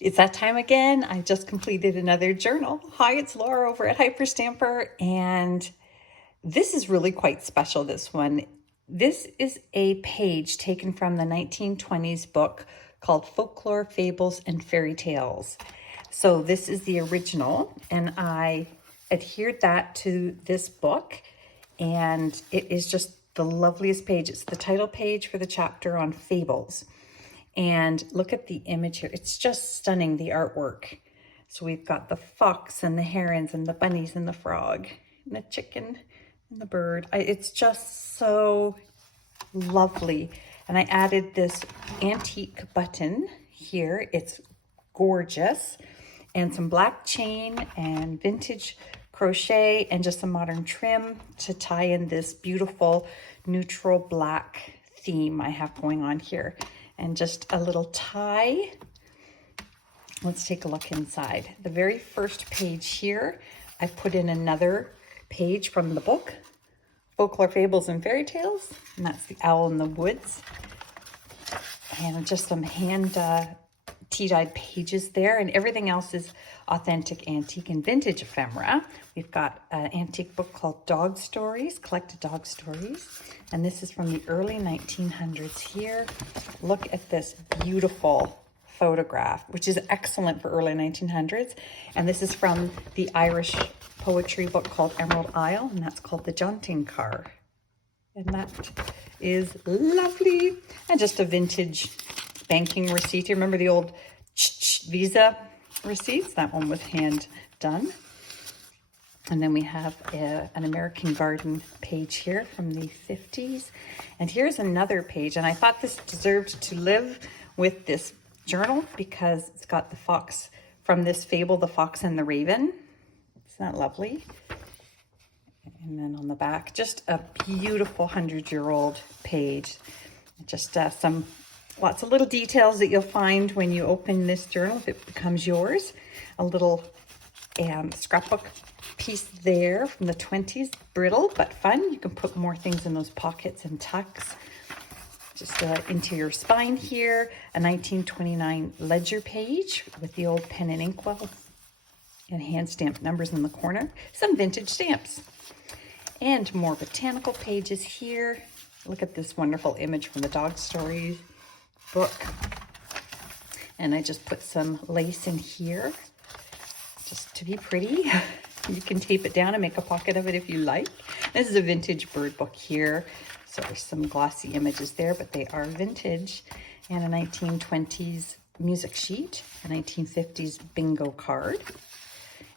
It's that time again. I just completed another journal. Hi, it's Laura over at Hyperstamper, and this is really quite special, this one. This is a page taken from the 1920s book called Folklore, Fables, and Fairy Tales. So this is the original, and I adhered that to this book, and it is just the loveliest page. It's the title page for the chapter on fables. And look at the image here. It's just stunning, the artwork. So we've got the fox and the herons and the bunnies and the frog and the chicken and the bird. It's just so lovely. And I added this antique button here. It's gorgeous. And some black chain and vintage crochet and just some modern trim to tie in this beautiful neutral black theme I have going on here. And just a little tie. Let's take a look inside. The very first page here, I put in another page from the book, Folklore, Fables, and Fairy Tales, and that's the Owl in the Woods. And just some hand tea-dyed pages there, and everything else is authentic, antique, and vintage ephemera. We've got an antique book called Dog Stories, Collected Dog Stories, and this is from the early 1900s here. Look at this beautiful photograph, which is excellent for early 1900s, and this is from the Irish poetry book called Emerald Isle, and that's called The Jaunting Car. And that is lovely. And just a vintage banking receipt. You remember the old Visa receipts? That one was hand done. And then we have an American Garden page here from the 50s. And here's another page. And I thought this deserved to live with this journal because it's got the fox from this fable, The Fox and the Raven. Isn't that lovely? And then on the back, just a beautiful 100-year-old page. Just some lots of little details that you'll find when you open this journal if it becomes yours. A little scrapbook piece there from the 20s, brittle but fun. You can put more things in those pockets and tucks. Just interior spine here, a 1929 ledger page with the old pen and inkwell and hand stamped numbers in the corner. Some vintage stamps. And more botanical pages here. Look at this wonderful image from the Dog Stories book. And I just put some lace in here just to be pretty. You can tape it down and make a pocket of it if you like. This is a vintage bird book here. So there's some glossy images there, but they are vintage. And a 1920s music sheet, a 1950s bingo card.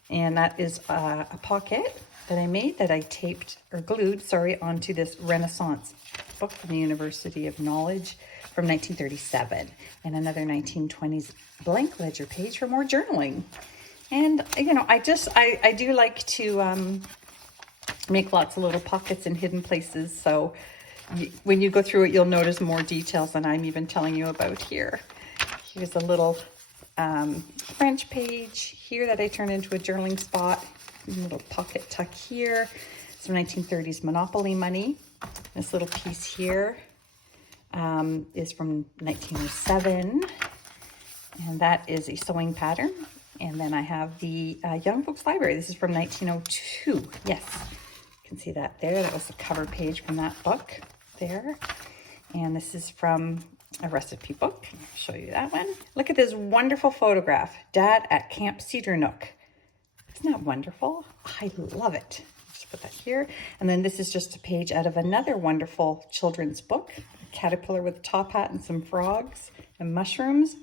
And that is a pocket that I made that I taped or glued, onto this Renaissance book from the University of Knowledge from 1937, and another 1920s blank ledger page for more journaling. And you know, I do like to make lots of little pockets in hidden places. So when you go through it, you'll notice more details than I'm even telling you about here. Here's a little French page here that I turned into a journaling spot. A little pocket tuck here. Some 1930s Monopoly money. This little piece here is from 1907, and that is a sewing pattern. And then I have the Young Folks Library. This is from 1902. Yes, you can see that there. That was the cover page from that book there. And this is from a recipe book. I'll show you that one. Look at this wonderful photograph. Dad at Camp Cedar Nook. Isn't that wonderful? I love it. Just put that here. And then this is just a page out of another wonderful children's book, a caterpillar with a top hat and some frogs and mushrooms.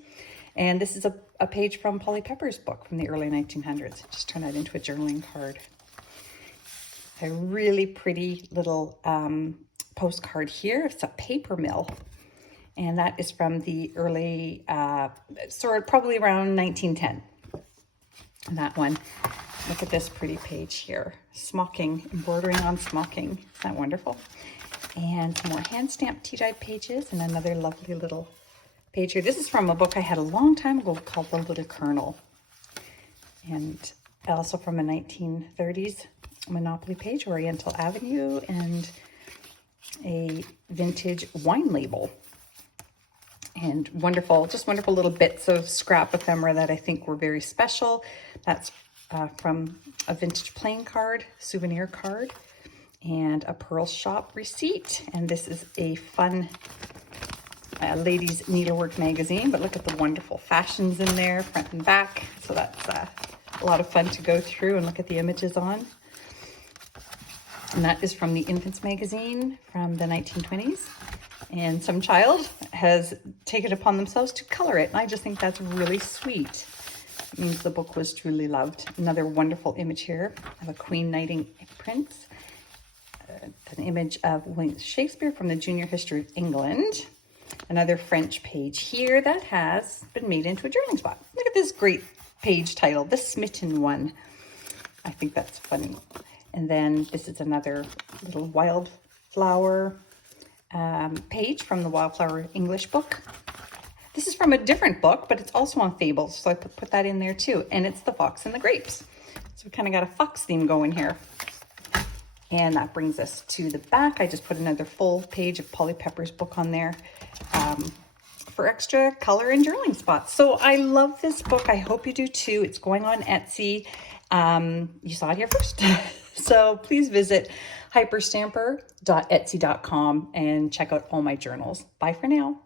And this is a page from Polly Pepper's book from the early 1900s. Just turn that into a journaling card. A really pretty little postcard here. It's a paper mill. And that is from the early, probably around 1910. And that one. Look at this pretty page here. Smocking, embroidering on smocking. Isn't that wonderful? And some more hand stamped tea-dyed pages and another lovely little page here. This is from a book I had a long time ago called The Little Colonel. And also from a 1930s Monopoly page, Oriental Avenue, and a vintage wine label. And wonderful, just wonderful little bits of scrap ephemera that I think were very special. That's from a vintage playing card, souvenir card, and a Pearl Shop receipt. And this is a fun ladies needlework magazine, but look at the wonderful fashions in there, front and back. So that's a lot of fun to go through and look at the images on. And that is from the Infants magazine from the 1920s. And some child has taken it upon themselves to color it. And I just think that's really sweet. It means the book was truly loved. Another wonderful image here of a queen knighting prince. An image of William Shakespeare from the Junior History of England. Another French page here that has been made into a journaling spot. Look at this great page title, The Smitten One. I think that's funny. And then this is another little wildflower page from the Wildflower English book. This is from a different book, but it's also on fables, so I put that in there too. And it's The Fox and the Grapes. So we kind of got a fox theme going here. And that brings us to the back. I just put another full page of Polly Pepper's book on there for extra color and journaling spots. So I love this book. I hope you do too. It's going on Etsy. You saw it here first. So please visit hyperstamper.etsy.com and check out all my journals. Bye for now.